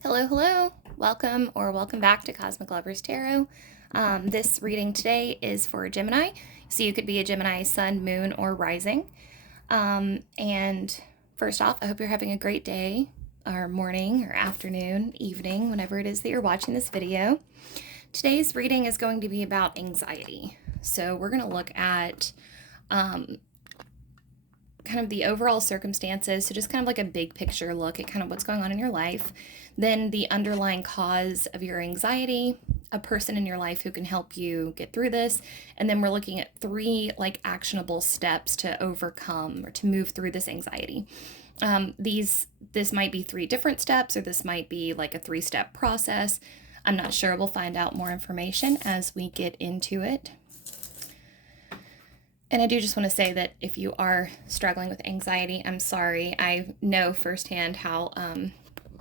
Hello, hello. Welcome back to Cosmic Lovers Tarot. This reading today is for Gemini. So you could be a Gemini sun, moon, or rising. And first off, I hope you're having a great day, or morning, or afternoon, evening, whenever it is that you're watching this video. Today's reading is going to be about anxiety. So we're going to look at kind of the overall circumstances. So just kind of like a big picture look at kind of what's going on in your life. Then the underlying cause of your anxiety, a person in your life who can help you get through this. And then we're looking at 3 like actionable steps to overcome or to move through this anxiety. This might be 3 different steps, or this might be like a 3-step process. I'm not sure. We'll find out more information as we get into it. And I do just want to say that if you are struggling with anxiety, I'm sorry. I know firsthand how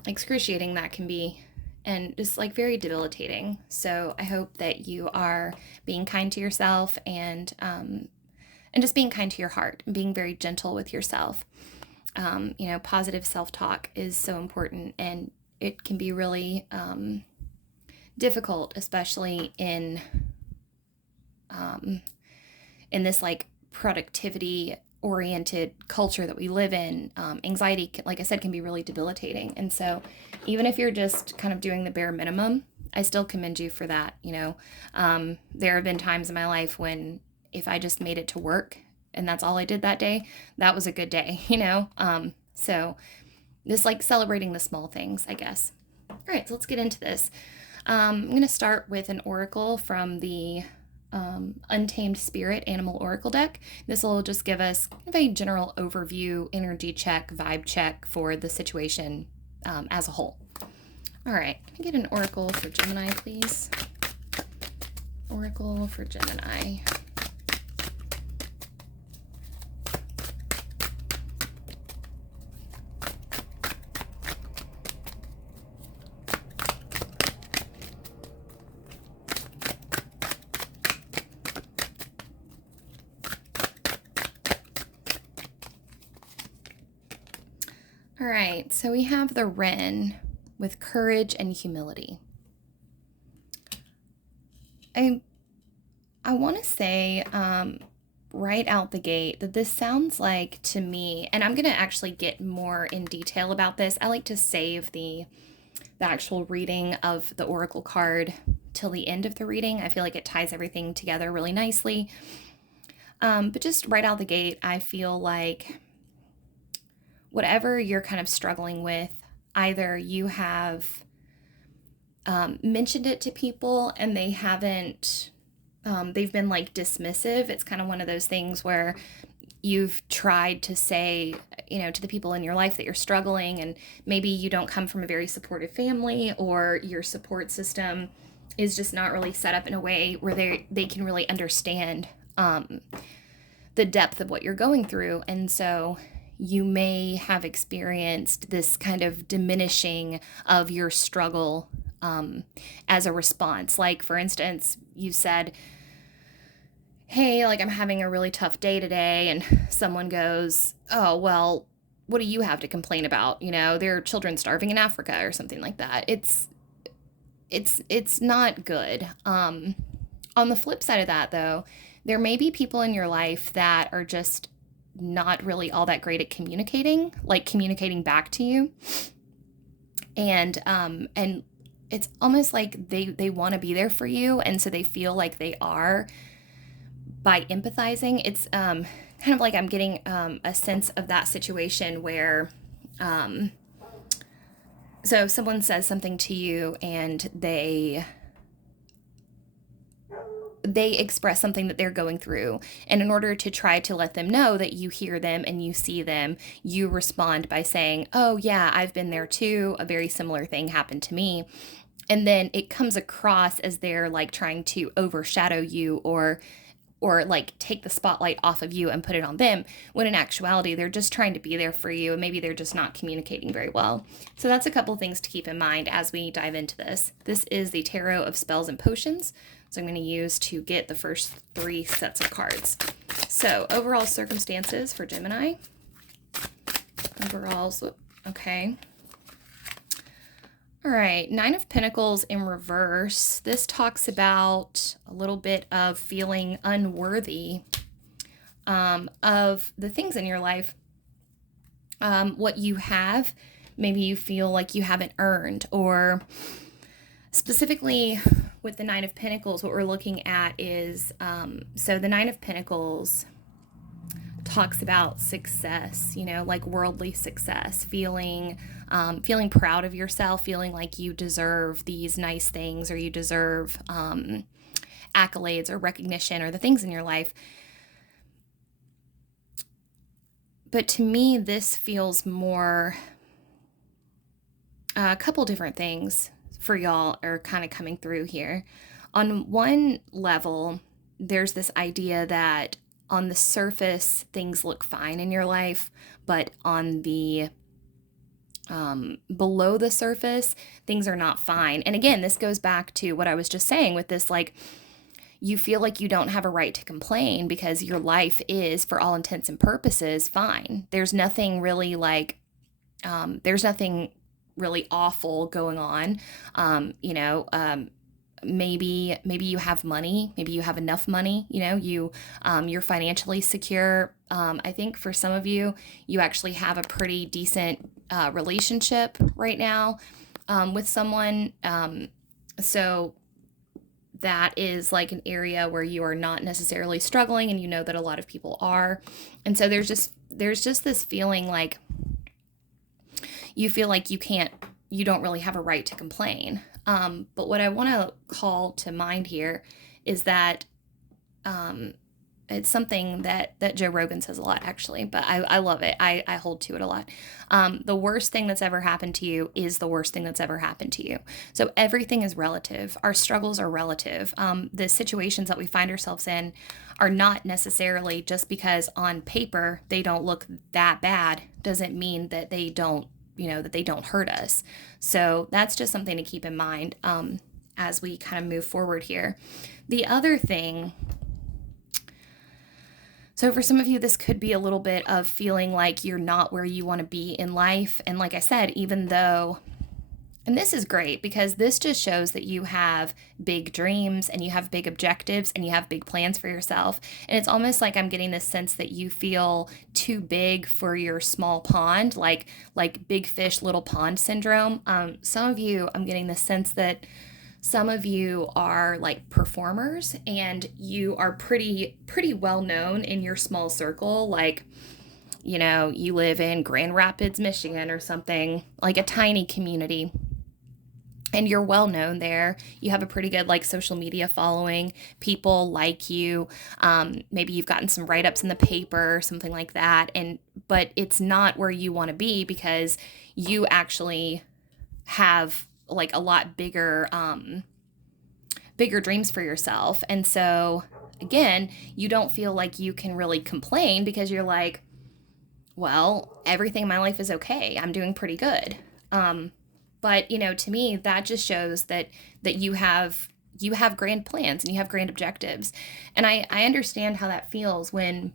excruciating that can be and just like very debilitating. So I hope that you are being kind to yourself and just being kind to your heart and being very gentle with yourself. Positive self-talk is so important, and it can be really difficult, especially in this like productivity oriented culture that we live in. Anxiety, like I said, can be really debilitating. And so even if you're just kind of doing the bare minimum, I still commend you for that. There have been times in my life when if I just made it to work and that's all I did that day, that was a good day, so just like celebrating the small things, I guess. All right, so let's get into this. I'm going to start with an oracle from the Untamed Spirit Animal Oracle deck. This will just give us kind of a general overview, energy check, vibe check for the situation as a whole. All right, can I get an oracle for Gemini, please? Oracle for Gemini. All right, so we have the Wren with courage and humility. I want to say right out the gate that this sounds like to me, and I'm going to actually get more in detail about this. I like to save the actual reading of the oracle card till the end of the reading. I feel like it ties everything together really nicely. But just right out the gate, I feel like whatever you're kind of struggling with, either you have mentioned it to people and they haven't, they've been like dismissive. It's kind of one of those things where you've tried to say, to the people in your life that you're struggling, and maybe you don't come from a very supportive family, or your support system is just not really set up in a way where they can really understand the depth of what you're going through. And so you may have experienced this kind of diminishing of your struggle as a response. Like, for instance, you said, hey, like I'm having a really tough day today, and someone goes, oh, well, what do you have to complain about? There are children starving in Africa or something like that. It's not good. On the flip side of that, though, there may be people in your life that are just not really all that great at communicating back to you. And it's almost like they want to be there for you, and so they feel like they are by empathizing. It's kind of like I'm getting a sense of that situation where so someone says something to you and they express something that they're going through. And in order to try to let them know that you hear them and you see them, you respond by saying, oh yeah, I've been there too. A very similar thing happened to me. And then it comes across as they're like trying to overshadow you or like take the spotlight off of you and put it on them, when in actuality, they're just trying to be there for you, and maybe they're just not communicating very well. So that's a couple things to keep in mind as we dive into this. This is the Tarot of Spells and Potions. So I'm going to use to get the first 3 sets of cards. So overall circumstances for Gemini. Overalls, okay. All right, Nine of Pentacles in reverse. This talks about a little bit of feeling unworthy of the things in your life. What you have, maybe you feel like you haven't earned, or specifically with the Nine of Pentacles, what we're looking at is, so the Nine of Pentacles talks about success, like worldly success, feeling proud of yourself, feeling like you deserve these nice things, or you deserve accolades or recognition or the things in your life. But to me, this feels more, a couple different things for y'all are kind of coming through here. On one level, there's this idea that on the surface, things look fine in your life, but on the below the surface, things are not fine. And again, this goes back to what I was just saying with this, like, you feel like you don't have a right to complain because your life is, for all intents and purposes, fine. There's nothing really there's nothing really awful going on. Maybe you have money, maybe you have enough money, you're financially secure. I think for some of you, you actually have a pretty decent relationship right now with someone. So that is like an area where you are not necessarily struggling, and you know that a lot of people are. And so there's just this feeling like you feel like you don't really have a right to complain. But what I want to call to mind here is that it's something that Joe Rogan says a lot, actually, but I love it. I hold to it a lot. The worst thing that's ever happened to you is the worst thing that's ever happened to you. So everything is relative. Our struggles are relative. The situations that we find ourselves in are not necessarily, just because on paper they don't look that bad, doesn't mean that they don't hurt us. So that's just something to keep in mind as we kind of move forward here. The other thing, so for some of you, this could be a little bit of feeling like you're not where you want to be in life. And like I said, even though, and this is great because this just shows that you have big dreams and you have big objectives and you have big plans for yourself. And it's almost like I'm getting this sense that you feel too big for your small pond, like big fish, little pond syndrome. Some of you, I'm getting the sense that some of you are like performers and you are pretty well known in your small circle. Like, you live in Grand Rapids, Michigan or something, like a tiny community. And you're well known there. You have a pretty good social media following. People like you. Maybe you've gotten some write-ups in the paper, something like that. But it's not where you want to be because you actually have a lot bigger dreams for yourself. And so again, you don't feel like you can really complain because you're like, well, everything in my life is okay. I'm doing pretty good. But to me, that just shows that you have grand plans and you have grand objectives. And I understand how that feels when,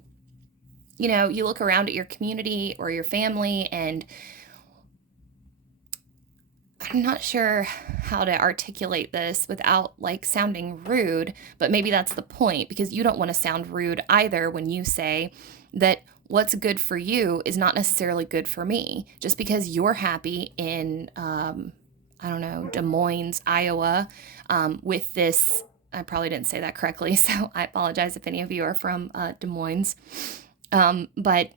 you look around at your community or your family, and I'm not sure how to articulate this without sounding rude, but maybe that's the point, because you don't want to sound rude either when you say that what's good for you is not necessarily good for me. Just because you're happy in, Des Moines, Iowa, with this, I probably didn't say that correctly, so I apologize if any of you are from Des Moines. But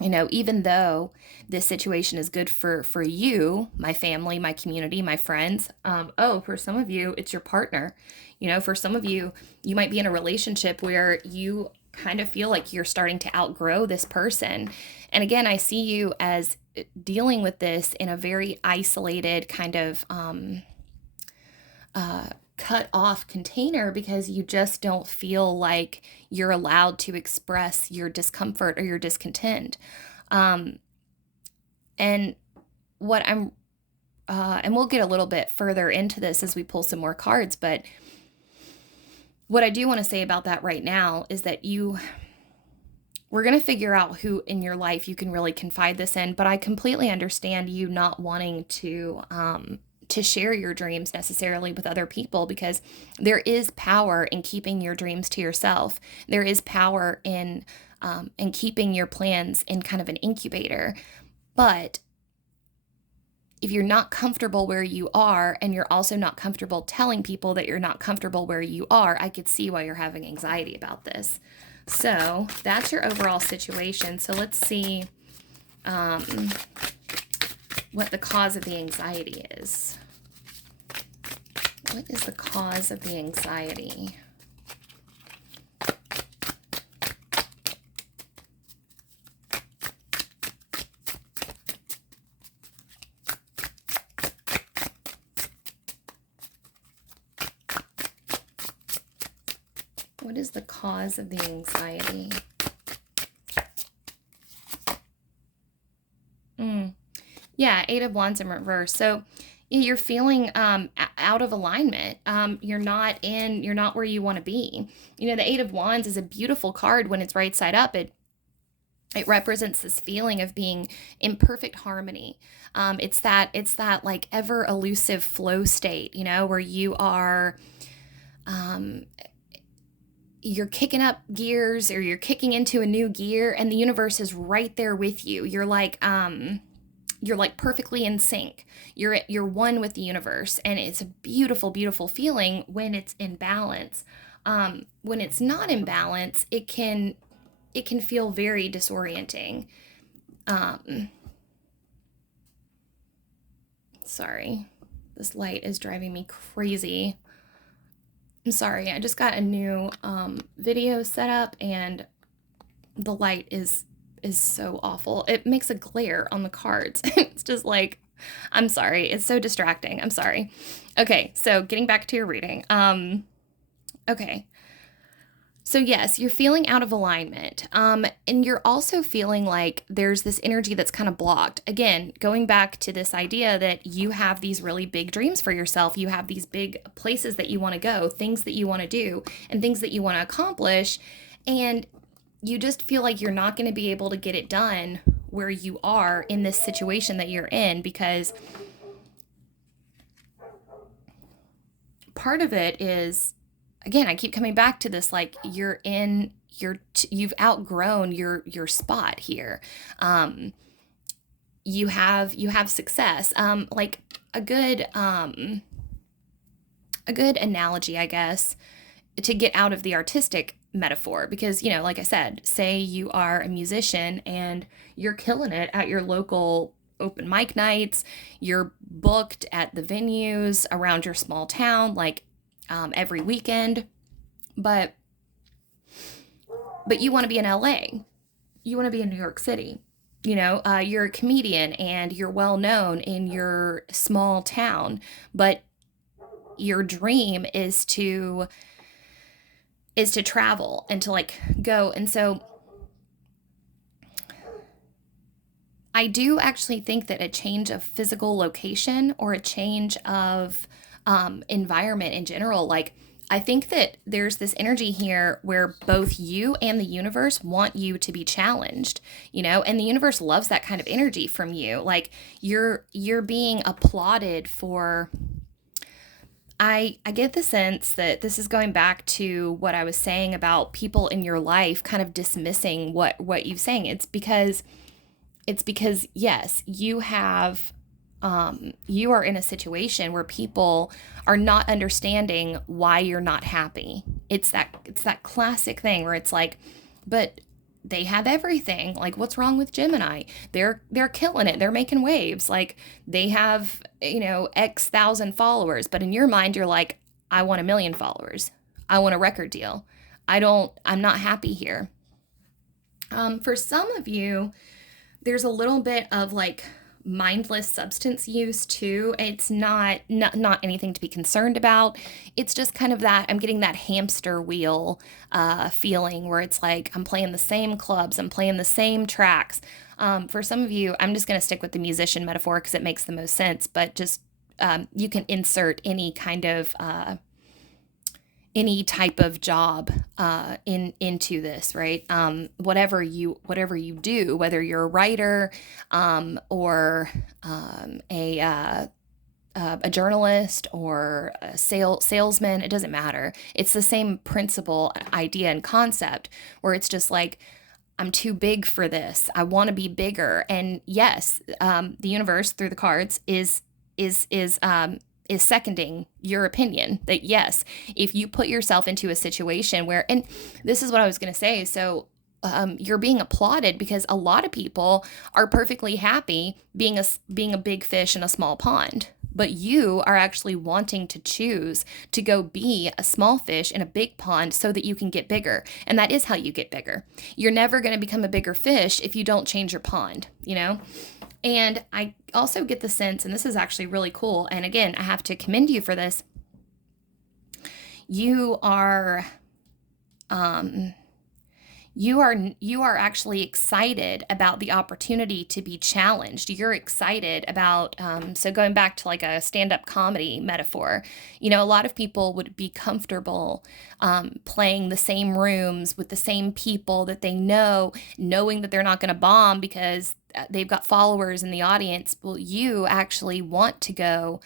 even though this situation is good for you, my family, my community, my friends, for some of you, it's your partner. For some of you, you might be in a relationship where you kind of feel like you're starting to outgrow this person. And again, I see you as dealing with this in a very isolated kind of cut off container, because you just don't feel like you're allowed to express your discomfort or your discontent. And what I'm, and we'll get a little bit further into this as we pull some more cards, but what I do want to say about that right now is that we're going to figure out who in your life you can really confide this in, but I completely understand you not wanting to share your dreams necessarily with other people, because there is power in keeping your dreams to yourself. There is power in keeping your plans in kind of an incubator. But if you're not comfortable where you are, and you're also not comfortable telling people that you're not comfortable where you are, I could see why you're having anxiety about this. So that's your overall situation. So let's see what the cause of the anxiety is. What is the cause of the anxiety? What is the cause of the anxiety? Yeah, Eight of Wands in reverse. So you're feeling out of alignment. You're not where you want to be. You know, the Eight of Wands is a beautiful card when it's right side up. It represents this feeling of being in perfect harmony. It's that like ever elusive flow state, you know, where you are you're kicking up gears, or you're kicking into a new gear, and the universe is right there with you. You're like perfectly in sync. You're one with the universe, and it's a beautiful, beautiful feeling when it's in balance. When it's not in balance, it can feel very disorienting. Sorry, this light is driving me crazy. I'm sorry, I just got a new video set up, and the light is so awful. It makes a glare on the cards. It's just like, I'm sorry. It's so distracting. I'm sorry. Okay, so getting back to your reading. Okay. So yes, you're feeling out of alignment. And you're also feeling like there's this energy that's kind of blocked. Again, going back to this idea that you have these really big dreams for yourself. You have these big places that you want to go, things that you want to do, and things that you want to accomplish. And you just feel like you're not going to be able to get it done where you are in this situation that you're in, because part of it is, again, I keep coming back to this, like you've outgrown your spot here. You have success. Like a good analogy, I guess, to get out of the artistic metaphor, because, you know, like I said, say you are a musician and you're killing it at your local open mic nights, you're booked at the venues around your small town, like every weekend, but you want to be in LA, you want to be in New York City, you know, you're a comedian and you're well known in your small town, but your dream is to travel and to like go. And so I do actually think that a change of physical location, or a change of environment in general, like I think that there's this energy here where both you and the universe want you to be challenged, you know, and the universe loves that kind of energy from you. Like you're being applauded for. I get the sense that this is going back to what I was saying about people in your life kind of dismissing what you're saying. It's because yes, you are in a situation where people are not understanding why you're not happy. It's that classic thing where it's like, but they have everything. Like, what's wrong with Gemini? They're killing it. They're making waves. Like, they have, you know, X thousand followers. But in your mind, you're like, I want 1 million followers. I want a record deal. I'm not happy here. For some of you, there's a little bit of like mindless substance use too. It's not anything to be concerned about. It's just kind of that, I'm getting that hamster wheel feeling where it's like I'm playing the same clubs, I'm playing the same tracks. For some of you, I'm just going to stick with the musician metaphor because it makes the most sense, but just you can insert any kind of any type of job into this, right? Whatever you do, whether you're a writer, or a journalist or a salesman, it doesn't matter. It's the same principle, idea, and concept, where it's just like, I'm too big for this. I want to be bigger. And yes, the universe through the cards is seconding your opinion that yes, if you put yourself into a situation where, and this is what I was going to say. So you're being applauded because a lot of people are perfectly happy being a big fish in a small pond. But you are actually wanting to choose to go be a small fish in a big pond so that you can get bigger. And that is how you get bigger. You're never going to become a bigger fish if you don't change your pond, you know? And I also get the sense, and this is actually really cool, and again, I have to commend you for this. You are you are actually excited about the opportunity to be challenged. You're excited about, so going back to like a stand-up comedy metaphor, you know, a lot of people would be comfortable playing the same rooms with the same people that they know, knowing that they're not going to bomb because they've got followers in the audience. Well, you actually want to go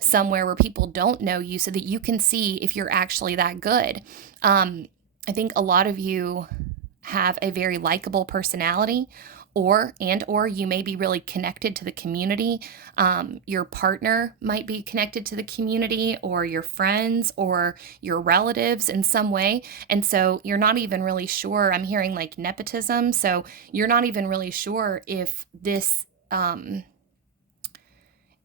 somewhere where people don't know you so that you can see if you're actually that good. I think a lot of you have a very likable personality, or you may be really connected to the community. Your partner might be connected to the community, or your friends or your relatives in some way. And so you're not even really sure. I'm hearing like nepotism. So you're not even really sure if this,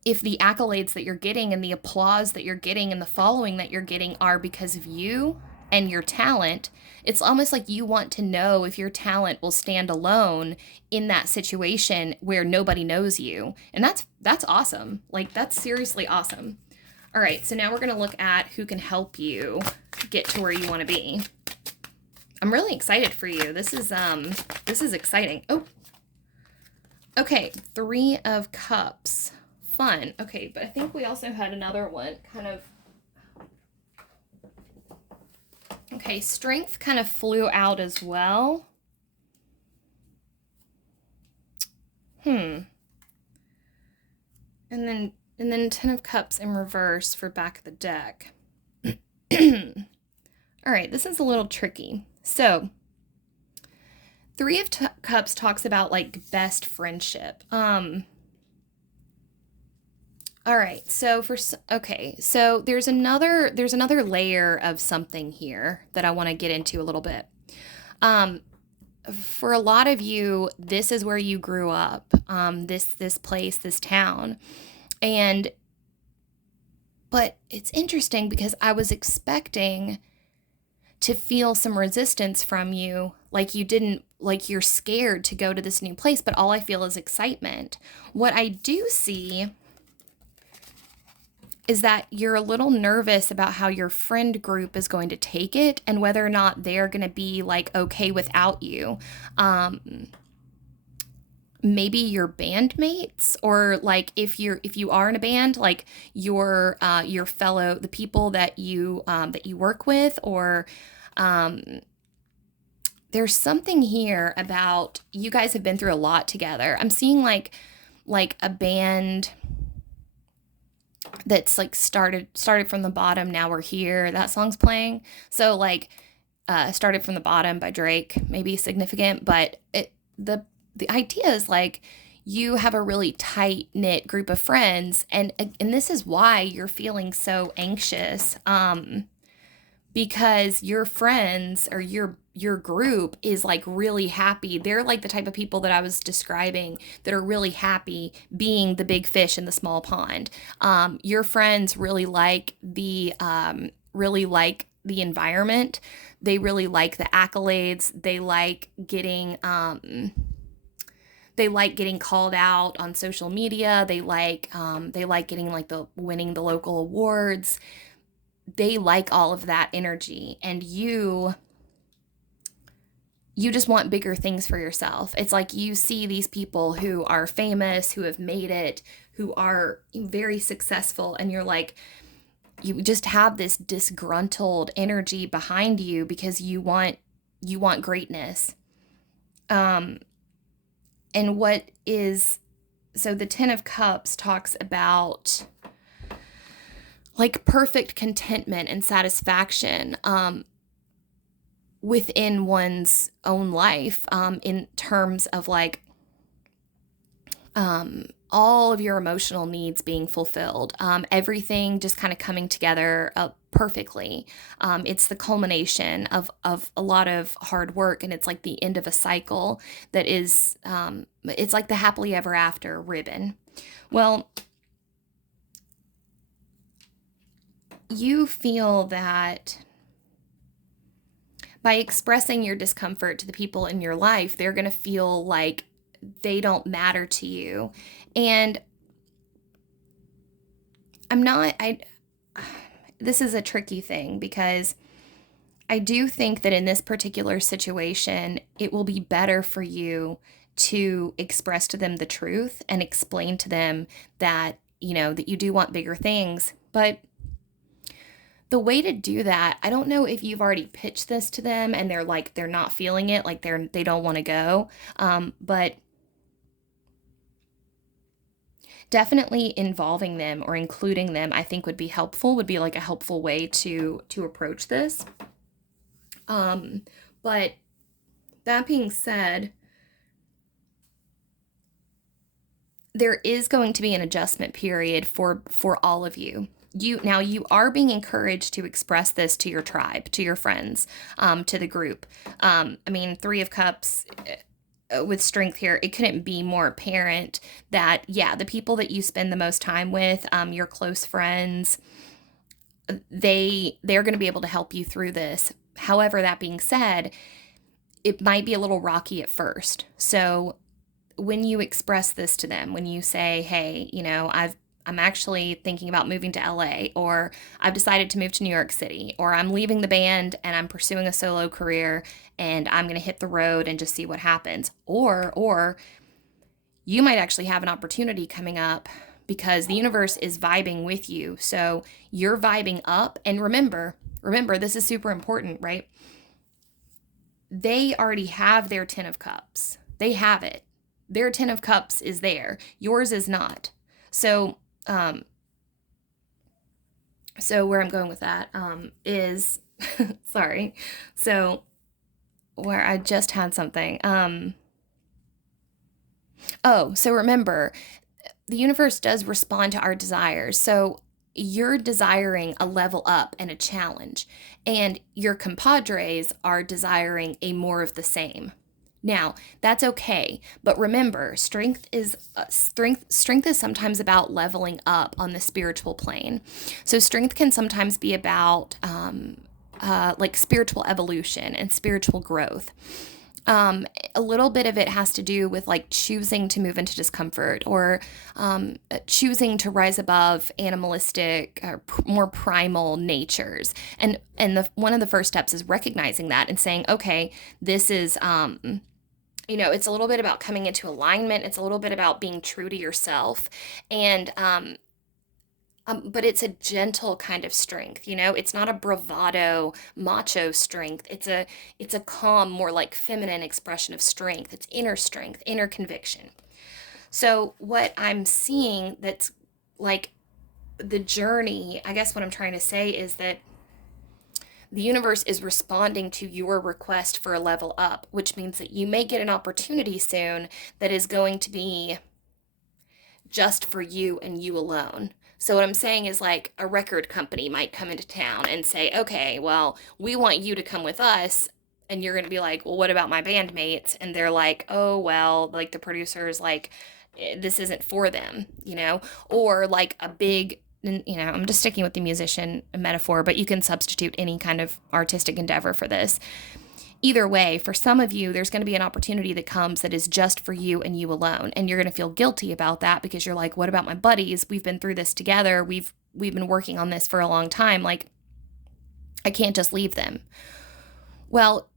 if the accolades that you're getting and the applause that you're getting and the following that you're getting are because of you and your talent. It's almost like you want to know if your talent will stand alone in that situation where nobody knows you. And that's awesome. Like, that's seriously awesome. All right, so now we're going to look at who can help you get to where you want to be. I'm really excited for you. This is exciting. Oh. Okay, 3 of Cups. Fun. Okay, but I think we also had another one kind of. Okay, Strength kind of flew out as well. And then 10 of Cups in reverse for back of the deck. All right, this is a little tricky. So 3 of Cups talks about like best friendship. All right, so so there's another layer of something here that I want to get into a little bit. For a lot of you, this is where you grew up, this place, this town, but it's interesting because I was expecting to feel some resistance from you, like you're scared to go to this new place, but all I feel is excitement. What I do see is that you're a little nervous about how your friend group is going to take it and whether or not they're going to be like okay without you. Maybe your bandmates, or like if you are in a band, like your fellow, the people that you work with, or there's something here about you guys have been through a lot together. I'm seeing like a band that's like started from the bottom, now we're here. That song's playing. So like Started from the Bottom by Drake, maybe significant, but the idea is like you have a really tight knit group of friends, and this is why you're feeling so anxious, because your friends or your group is like really happy. They're like the type of people that I was describing that are really happy being the big fish in the small pond. Your friends really like the environment. They really like the accolades. They like getting called out on social media. They like getting like winning the local awards. They like all of that energy, and you just want bigger things for yourself. It's like you see these people who are famous, who have made it, who are very successful, and you're like, you just have this disgruntled energy behind you because you want greatness. Um, and what is so the Ten of Cups talks about like perfect contentment and satisfaction within one's own life, in terms of like all of your emotional needs being fulfilled, everything just kind of coming together perfectly. It's the culmination of a lot of hard work, and it's like the end of a cycle that is, it's like the happily ever after ribbon. Well, you feel that by expressing your discomfort to the people in your life, they're going to feel like they don't matter to you. And this is a tricky thing because I do think that in this particular situation, it will be better for you to express to them the truth and explain to them that, that you do want bigger things. But the way to do that, I don't know if you've already pitched this to them and they're not feeling it, like they don't want to go. But definitely involving them or including them, I think would be helpful, would be like a helpful way to approach this. But that being said, there is going to be an adjustment period for all of you. You are being encouraged to express this to your tribe, to your friends, to the group. Three of Cups with Strength here, it couldn't be more apparent that, yeah, the people that you spend the most time with, your close friends, they're going to be able to help you through this. However, that being said, it might be a little rocky at first. So when you express this to them, when you say, hey, I'm actually thinking about moving to LA, or I've decided to move to New York City, or I'm leaving the band and I'm pursuing a solo career and I'm going to hit the road and just see what happens. Or you might actually have an opportunity coming up because the universe is vibing with you. So you're vibing up. And remember, this is super important, right? They already have their 10 of Cups. They have it. Their 10 of Cups is there. Yours is not. So where I'm going with that is, sorry. So where I just had something. So remember, the universe does respond to our desires. So you're desiring a level up and a challenge, and your compadres are desiring a more of the same. Now, that's okay, but remember, strength is sometimes about leveling up on the spiritual plane. So strength can sometimes be about like spiritual evolution and spiritual growth. A little bit of it has to do with like choosing to move into discomfort, or choosing to rise above animalistic or more primal natures. And one of the first steps is recognizing that and saying, okay, this is it's a little bit about coming into alignment. It's a little bit about being true to yourself. And but it's a gentle kind of strength, it's not a bravado, macho strength. It's a calm, more like feminine expression of strength. It's inner strength, inner conviction. So what I'm seeing that's like the journey, I guess what I'm trying to say is that the universe is responding to your request for a level up, which means that you may get an opportunity soon that is going to be just for you and you alone. So what I'm saying is like a record company might come into town and say, okay, well, we want you to come with us. And you're going to be like, well, what about my bandmates? And they're like, oh, well, like the producer's like, this isn't for them, or like a big, I'm just sticking with the musician metaphor, but you can substitute any kind of artistic endeavor for this. Either way, for some of you, there's going to be an opportunity that comes that is just for you and you alone. And you're going to feel guilty about that because you're like, what about my buddies? We've been through this together. We've been working on this for a long time. Like, I can't just leave them. Well,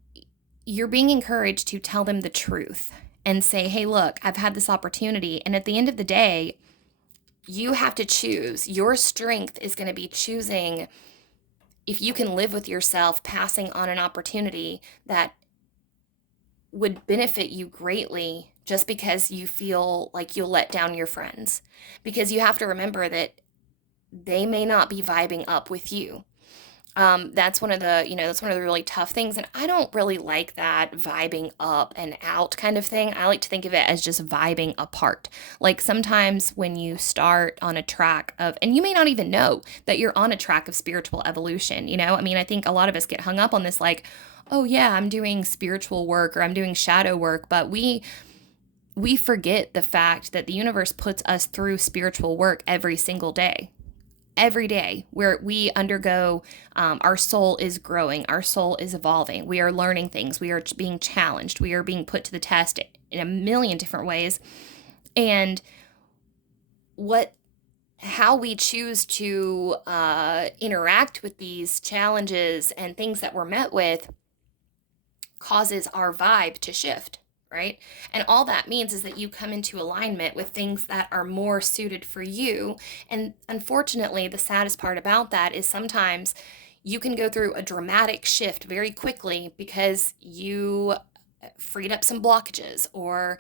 you're being encouraged to tell them the truth and say, hey, look, I've had this opportunity. And at the end of the day, you have to choose. Your strength is going to be choosing if you can live with yourself, passing on an opportunity that would benefit you greatly just because you feel like you'll let down your friends. Because you have to remember that they may not be vibing up with you. That's one of the, that's one of the really tough things. And I don't really like that vibing up and out kind of thing. I like to think of it as just vibing apart. Like sometimes when you start on a track of, and you may not even know that you're on a track of spiritual evolution, I mean, I think a lot of us get hung up on this, like, oh yeah, I'm doing spiritual work or I'm doing shadow work, but we forget the fact that the universe puts us through spiritual work every day where we undergo, our soul is growing, our soul is evolving, we are learning things, we are being challenged, we are being put to the test in a million different ways. And how we choose to interact with these challenges and things that we're met with causes our vibe to shift, right? And all that means is that you come into alignment with things that are more suited for you. And unfortunately, the saddest part about that is sometimes you can go through a dramatic shift very quickly because you freed up some blockages, or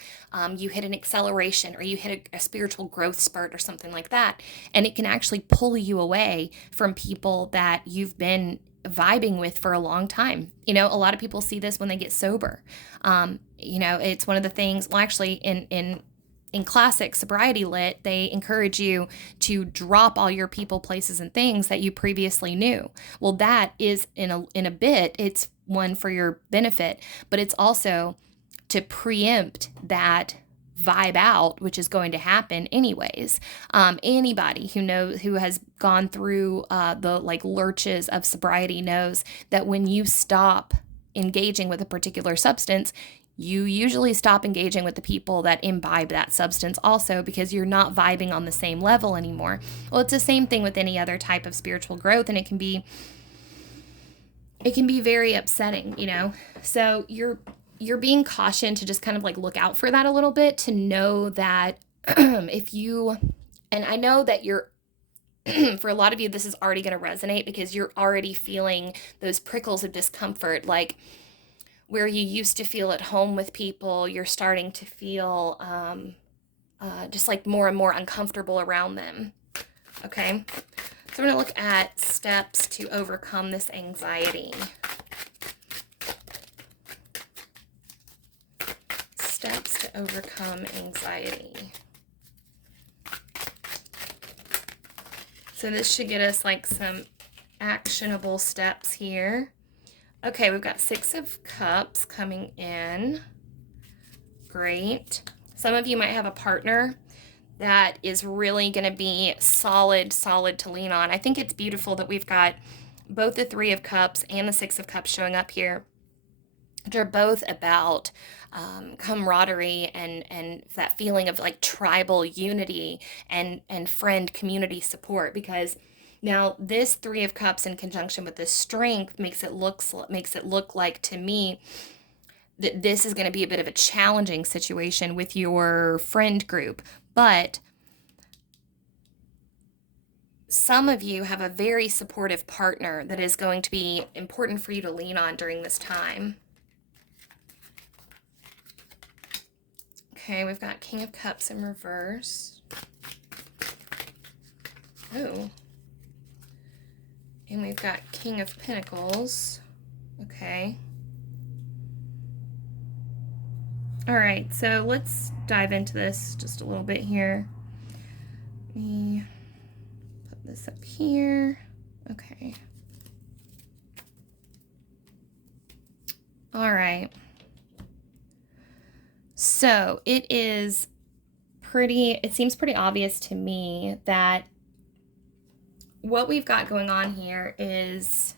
you hit an acceleration, or you hit a spiritual growth spurt or something like that. And it can actually pull you away from people that you've been vibing with for a long time. A lot of people see this when they get sober. It's one of the things, well, actually in classic sobriety lit, they encourage you to drop all your people, places, and things that you previously knew. Well, that is in a bit, it's one for your benefit, but it's also to preempt that vibe out, which is going to happen anyways. Anybody who has gone through the like lurches of sobriety knows that when you stop engaging with a particular substance, you usually stop engaging with the people that imbibe that substance also, because you're not vibing on the same level anymore. Well, it's the same thing with any other type of spiritual growth, and it can be very upsetting, So you're being cautioned to just kind of like look out for that a little bit, to know that and I know that you're for a lot of you, this is already going to resonate because you're already feeling those prickles of discomfort, like where you used to feel at home with people, you're starting to feel just like more and more uncomfortable around them. Okay, so we're going to look at steps to overcome this anxiety. Steps to overcome anxiety. So this should get us like some actionable steps here. Okay, we've got 6 of Cups coming in. Great. Some of you might have a partner that is really going to be solid to lean on. I think it's beautiful that we've got both the 3 of Cups and the 6 of Cups showing up here. They're both about camaraderie and that feeling of like tribal unity and friend community support, because now this 3 of Cups in conjunction with the Strength makes it look like, to me, that this is going to be a bit of a challenging situation with your friend group. But some of you have a very supportive partner that is going to be important for you to lean on during this time. Okay, we've got King of Cups in reverse. Oh. And we've got King of Pentacles. Okay. All right, so let's dive into this just a little bit here. Let me put this up here. Okay. All right. So it seems pretty obvious to me that what we've got going on here is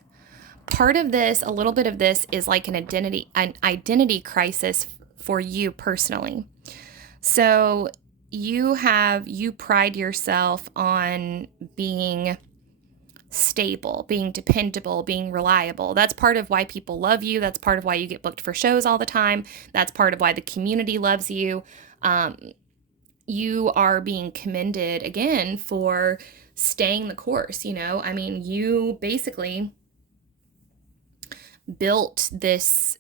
part of this, a little bit of this is like an identity crisis for you personally. So you pride yourself on being stable, being dependable, being reliable. That's part of why people love you. That's part of why you get booked for shows all the time. That's part of why the community loves you. you are being commended again for staying the course. I mean, you basically built this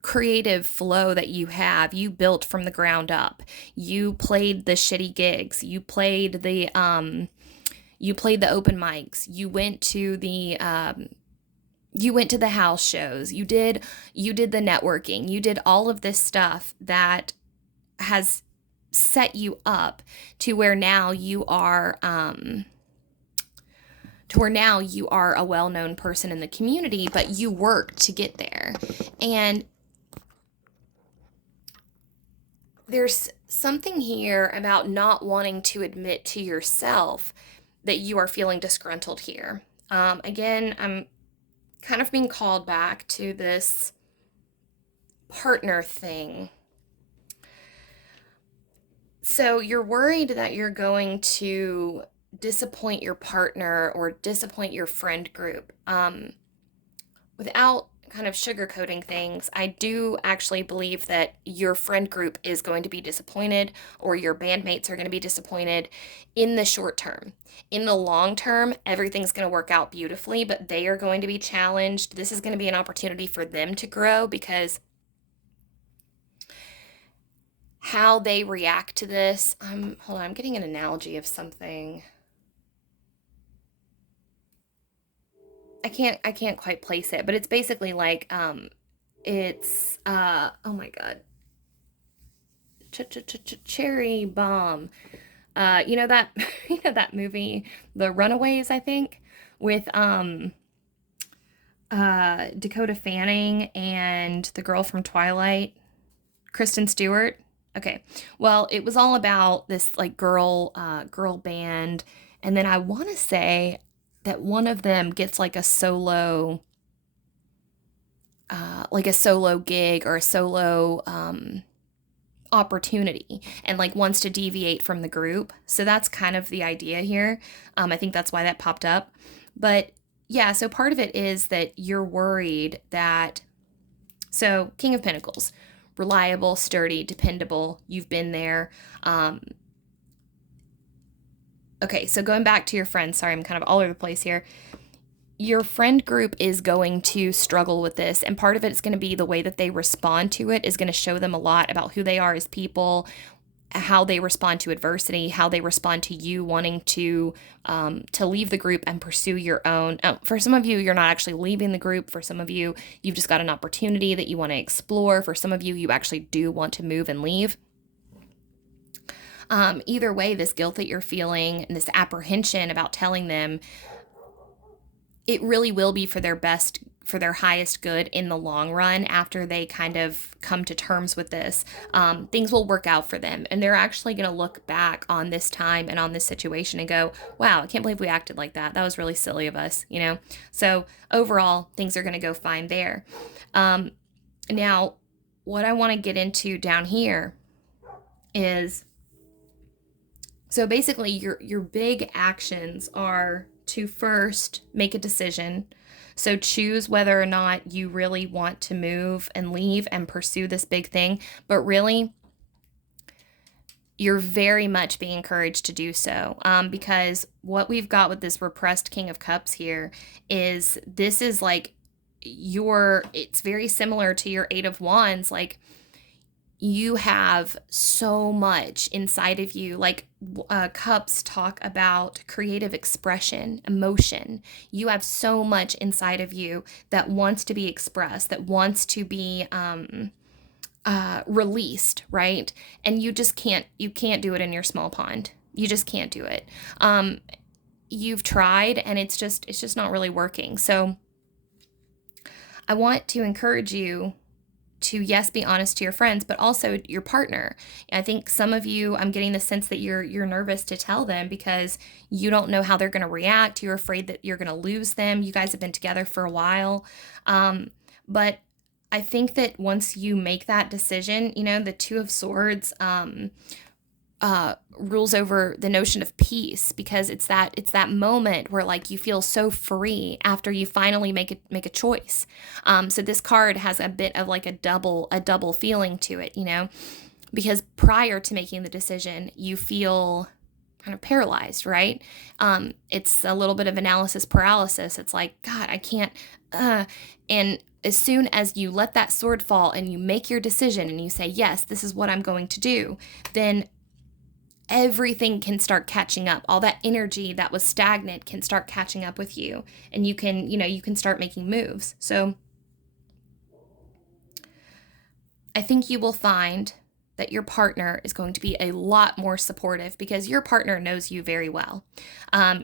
creative flow that you have. You built from the ground up. You played the shitty gigs. You played the open mics. You went to the house shows. You did the networking. You did all of this stuff that has set you up to where now you are a well-known person in the community, but you worked to get there. And there's something here about not wanting to admit to yourself that you are feeling disgruntled here. Again, I'm kind of being called back to this partner thing. So you're worried that you're going to disappoint your partner or disappoint your friend group. Without kind of sugarcoating things, I do actually believe that your friend group is going to be disappointed, or your bandmates are going to be disappointed in the short term. In the long term, everything's going to work out beautifully, but they are going to be challenged. This is going to be an opportunity for them to grow, because how they react to this, hold on, I'm getting an analogy of something. I can't quite place it, but it's basically like it's oh my god. Cherry bomb. You know that you know that movie, The Runaways, I think, with Dakota Fanning and the girl from Twilight, Kristen Stewart. Okay. Well, it was all about this like girl band, and then I want to say that one of them gets like a solo gig or a solo opportunity, and like wants to deviate from the group. So that's kind of the idea here. I think that's why that popped up. But yeah, so part of it is that you're worried that, so King of Pentacles, reliable, sturdy, dependable, you've been there. Okay, so going back to your friends, sorry, I'm kind of all over the place here. Your friend group is going to struggle with this, and part of it is going to be the way that they respond to it is going to show them a lot about who they are as people, how they respond to adversity, how they respond to you wanting to leave the group and pursue your own. For some of you, you're not actually leaving the group. For some of you, you've just got an opportunity that you want to explore. For some of you, you actually do want to move and leave. Either way, this guilt that you're feeling and this apprehension about telling them, it really will be for their best, for their highest good in the long run. After they kind of come to terms with this, things will work out for them. And they're actually going to look back on this time and on this situation and go, wow, I can't believe we acted like that. That was really silly of us, you know? So overall, things are going to go fine there. Now, what I want to get into down here is, so basically your big actions are to first make a decision. So choose whether or not you really want to move and leave and pursue this big thing. But really, you're very much being encouraged to do so, because what we've got with this repressed King of Cups here is, this is like it's very similar to your Eight of Wands. Like, you have so much inside of you. Like, cups talk about creative expression, emotion. You have so much inside of you that wants to be expressed, that wants to be released, right? And you can't do it in your small pond. You just can't do it. You've tried, and it's just not really working. So I want to encourage you to, yes, be honest to your friends, but also your partner. I think some of you, I'm getting the sense that you're nervous to tell them because you don't know how they're going to react. You're afraid that you're going to lose them. You guys have been together for a while. But I think that once you make that decision, the Two of Swords rules over the notion of peace, because it's that moment where like you feel so free after you finally make a choice. So this card has a bit of like a double feeling to it, because prior to making the decision, you feel kind of paralyzed, right? It's a little bit of analysis paralysis. It's like, God, I can't. And as soon as you let that sword fall and you make your decision and you say, yes, this is what I'm going to do, then everything can start catching up. All that energy that was stagnant can start catching up with you, and you can start making moves. So I think you will find that your partner is going to be a lot more supportive because your partner knows you very well.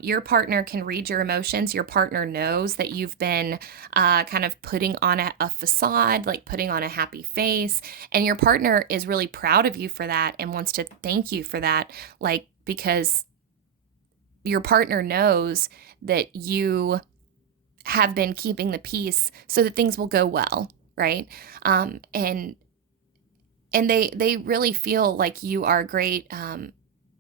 Your partner can read your emotions. Your partner knows that you've been kind of putting on a facade, like putting on a happy face. And your partner is really proud of you for that and wants to thank you for that, like, because your partner knows that you have been keeping the peace so that things will go well, right? And they really feel like you are great.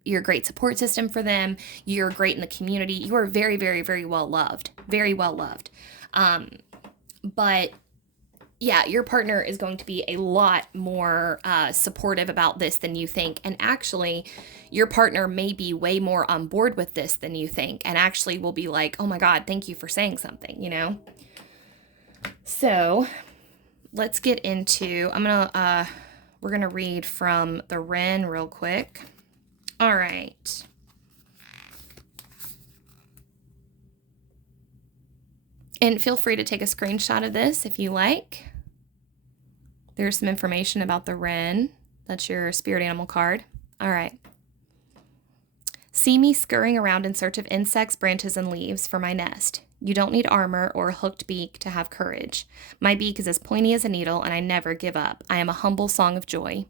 You're a great support system for them. You're great in the community. You are very, very, very well loved. Very well loved. But yeah, your partner is going to be a lot more supportive about this than you think. And actually, your partner may be way more on board with this than you think, and actually will be like, oh my God, thank you for saying something, you know? So let's get into, we're going to read from the Wren real quick. All right. And feel free to take a screenshot of this if you like. There's some information about the Wren. That's your spirit animal card. All right. See me scurrying around in search of insects, branches, and leaves for my nest. You don't need armor or a hooked beak to have courage. My beak is as pointy as a needle, and I never give up. I am a humble song of joy.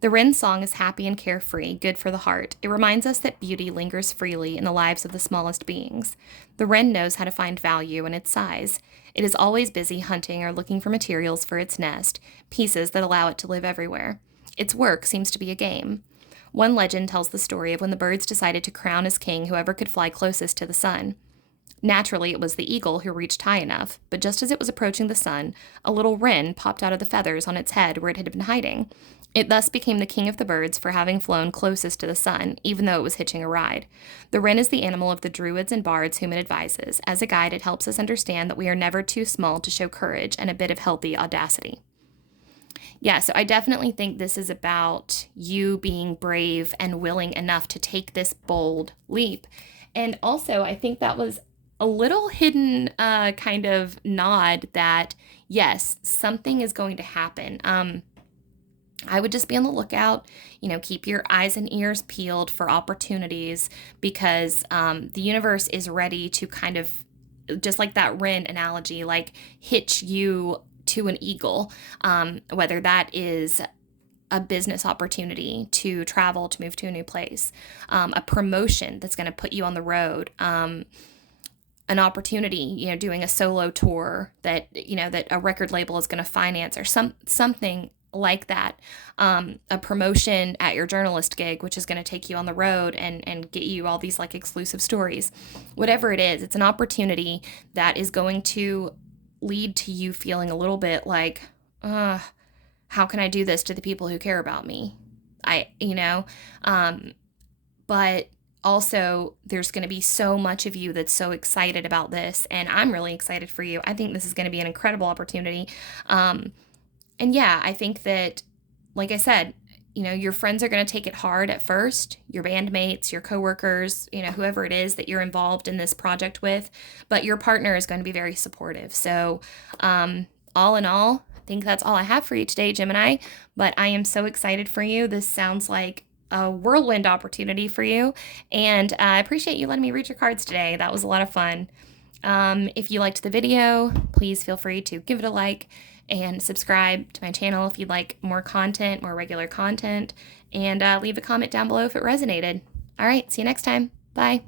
The Wren's song is happy and carefree, good for the heart. It reminds us that beauty lingers freely in the lives of the smallest beings. The Wren knows how to find value in its size. It is always busy hunting or looking for materials for its nest, pieces that allow it to live everywhere. Its work seems to be a game. One legend tells the story of when the birds decided to crown as king whoever could fly closest to the sun. Naturally, it was the eagle who reached high enough, but just as it was approaching the sun, a little wren popped out of the feathers on its head where it had been hiding. It thus became the king of the birds for having flown closest to the sun, even though it was hitching a ride. The wren is the animal of the druids and bards whom it advises. As a guide, it helps us understand that we are never too small to show courage and a bit of healthy audacity. Yeah, so I definitely think this is about you being brave and willing enough to take this bold leap. And also, I think that was a little hidden kind of nod that, yes, something is going to happen. I would just be on the lookout, keep your eyes and ears peeled for opportunities, because the universe is ready to kind of, just like that wren analogy, like hitch you to an eagle, whether that is a business opportunity to travel, to move to a new place, a promotion that's going to put you on the road, an opportunity, doing a solo tour that a record label is going to finance, or something like that, a promotion at your journalist gig, which is going to take you on the road and get you all these like exclusive stories. Whatever it is, it's an opportunity that is going to lead to you feeling a little bit like, how can I do this to the people who care about me? But also there's going to be so much of you that's so excited about this, and I'm really excited for you. I think this is going to be an incredible opportunity. And yeah, I think that, like I said, your friends are going to take it hard at first, your bandmates, your coworkers, whoever it is that you're involved in this project with, but your partner is going to be very supportive. So, all in all, I think that's all I have for you today, Gemini, but I am so excited for you. This sounds like a whirlwind opportunity for you, and I appreciate you letting me read your cards today. That was a lot of fun. If you liked the video, please feel free to give it a like and subscribe to my channel if you'd like more content, more regular content, and leave a comment down below if it resonated. All right, see you next time. Bye.